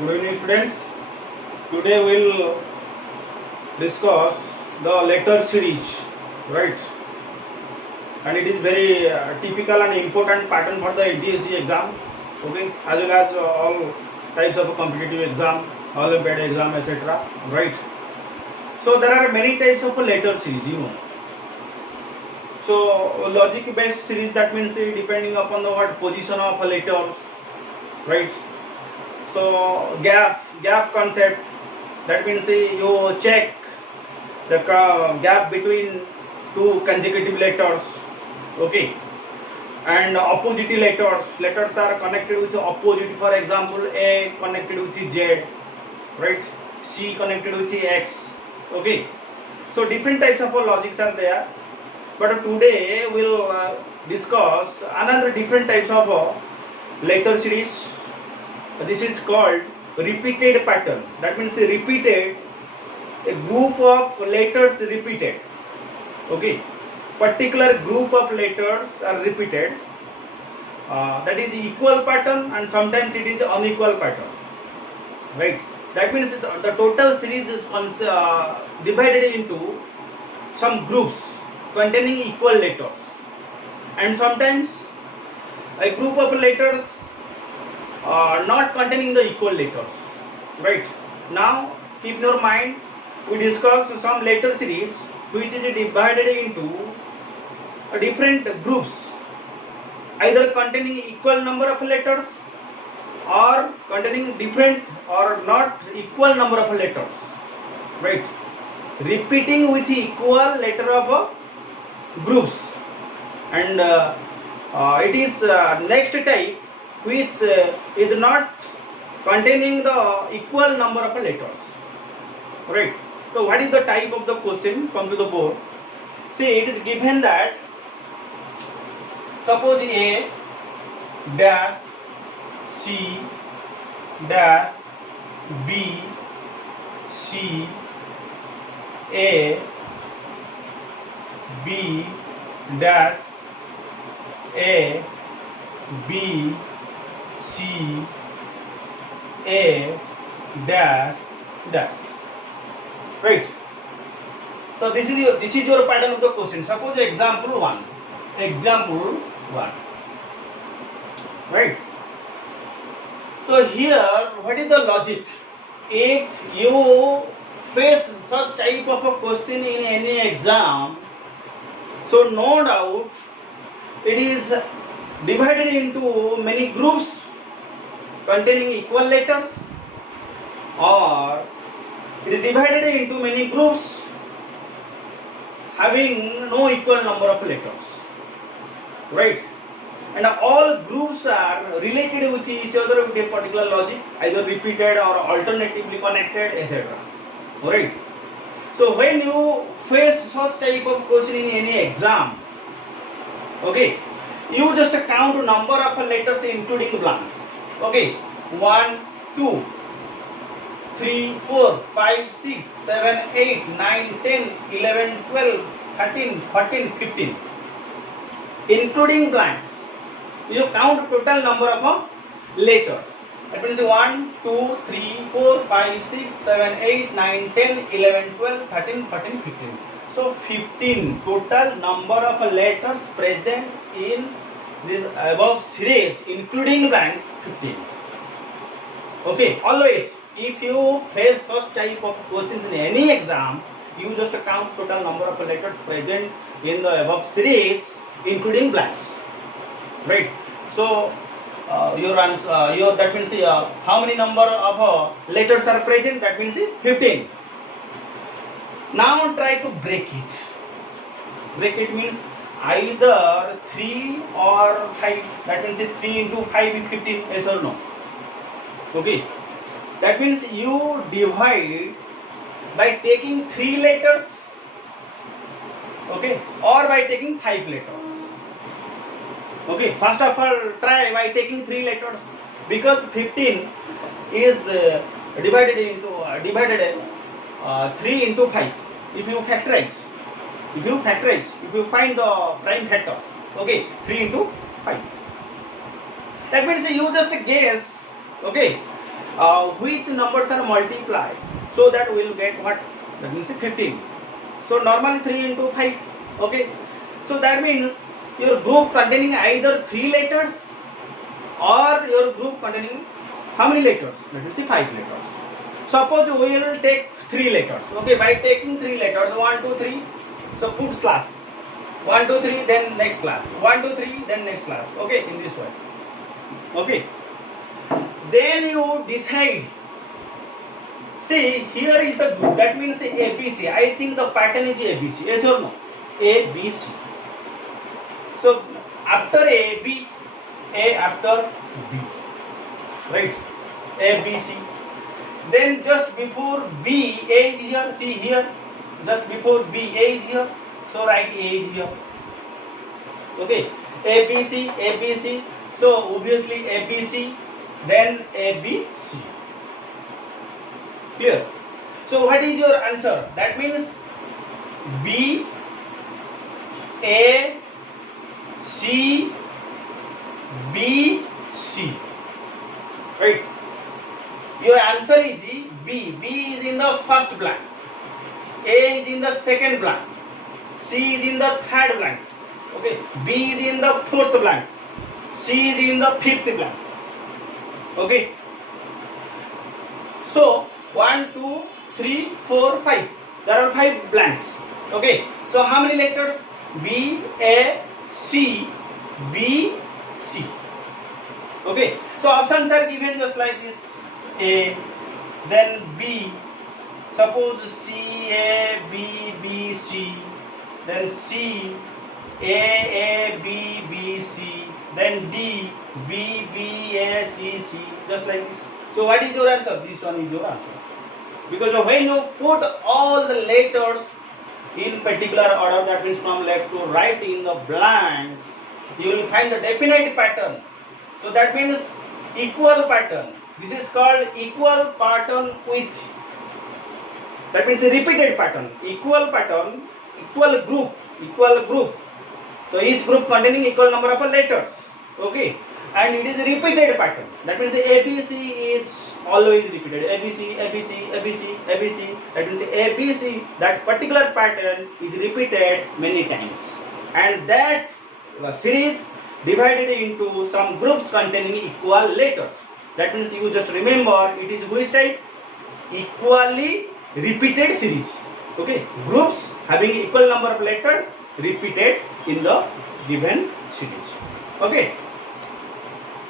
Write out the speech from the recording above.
Good evening, students. Today we'll discuss the letter series, right? And it is very typical and important pattern for the NTSC exam, okay? As well as all types of competitive exam, Olympiad exam, etc. Right? So there are many types of letter series, So logic-based series, that means depending upon the what position of a letter, right? So gap concept, that means you check the gap between two consecutive letters, okay? And opposite letters are connected with the opposite. For example, A connected with Z, right? C connected with X, okay? So different types of logics are there, but today we'll discuss another different types of letter series. This is called repeated pattern. That means repeated, a group of letters repeated, okay? Particular group of letters are repeated, that is equal pattern, and sometimes it is unequal pattern, right? That means the total series is divided into some groups containing equal letters, and sometimes a group of letters not containing the equal letters, right? Now keep in your mind, we discuss some letter series which is divided into different groups, either containing equal number of letters or containing different or not equal number of letters, right? Repeating with equal letter of groups, and it is next type which is not containing the equal number of letters, right? So what is the type of the question? Come to the board. See, it is given that suppose A dash C dash B C A B dash A B C A dash dash, right? So this is your pattern of the question. Suppose example 1, right? So here what is the logic? If you face such type of a question in any exam, so no doubt it is divided into many groups containing equal letters, or it is divided into many groups having no equal number of letters, right? And all groups are related with each other with a particular logic, either repeated or alternatively connected, etc. Right? So when you face such type of question in any exam, okay, you just count number of letters including blanks. Okay, 1, 2, 3, 4, 5, 6, 7, 8, 9, 10, 11, 12, 13, 14, 15. Including blanks, you count total number of letters. That means 1, 2, 3, 4, 5, 6, 7, 8, 9, 10, 11, 12, 13, 14, 15. So 15 total number of letters present in this above series, including blanks, 15. Okay, always if you face such type of questions in any exam, you just count total number of letters present in the above series, including blanks, right? So your that means how many number of letters are present? That means 15. Now try to break it. Break it means either 3 or 5. That means 3 into 5 is 15. Yes or no? Okay. That means you divide by taking 3 letters, okay, or by taking 5 letters. Okay, first of all try by taking 3 letters, because 15 is divided 3 into 5. If you factorize, if you find the prime factors, okay, 3 into 5. That means you just guess, okay, which numbers are multiplied, so that we will get what? That means 15. So normally 3 into 5. Okay. So that means your group containing either 3 letters or your group containing how many letters? Let me see, 5 letters. Suppose we will take 3 letters. Okay, by taking 3 letters, 1, 2, 3. So put slash. 1, 2, 3, then next class. 1, 2, 3, then next class. Okay, in this way. Okay. Then you decide. See, here is the group. That means ABC. I think the pattern is ABC. Yes or no? ABC. So after A, B, A after B. Right? A, B, C. Then just before B, A is here. See here. Just before B, A is here. So write A is here. Okay. A, B, C, A, B, C. So obviously A, B, C. Then A, B, C. Clear? So what is your answer? That means B, A, C, B, C. Right? Your answer is B. B is in the first blank. A is in the second blank. C is in the third blank. Okay. B is in the fourth blank. C is in the fifth blank. Okay. So 1, 2, 3, 4, 5. There are 5 blanks. Okay. So how many letters? B, A, C, B, C. Okay. So options are given just like this. A, then B. Suppose C, A, B, B, C. Then C, A, B, B, C. Then D, B, B, A, C, C. Just like this. So what is your answer? This one is your answer. Because when you put all the letters in particular order, that means from left to right in the blanks, you will find the definite pattern. So that means equal pattern. This is called equal pattern with. That means a repeated pattern. Equal pattern, equal group, equal group. So each group containing equal number of letters. Okay. And it is a repeated pattern. That means ABC is always repeated. ABC, ABC, ABC, ABC. That means ABC, that particular pattern is repeated many times. And that the series divided into some groups containing equal letters. That means you just remember it is which type? Equally repeated series. Okay. Groups having equal number of letters repeated in the given series. Okay.